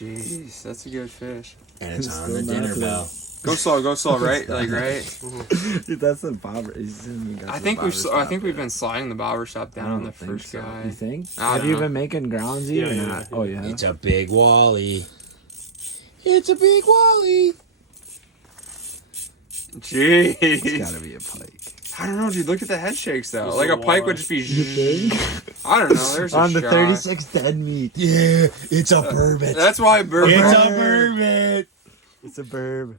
Jeez, that's a good fish. And it's on the Still dinner nothing. bell. Go slow, right? Like right. Dude, that's the bobber. I think we've been sliding the bobber stop down on the first guy. You think? I Have don't you know. been making groundsy Yeah, or yeah, not? yeah. Oh yeah. It's a big wally. It's a big wally. It's Jeez. gotta be a pike. I don't know, dude. Look at the head shakes though. Those Like a little pike would walleyes. just be. You think? I don't know. There's a On the shot. 36 dead meat. Yeah, it's a burbot. That's why bird. It's a burbot. It's a burb.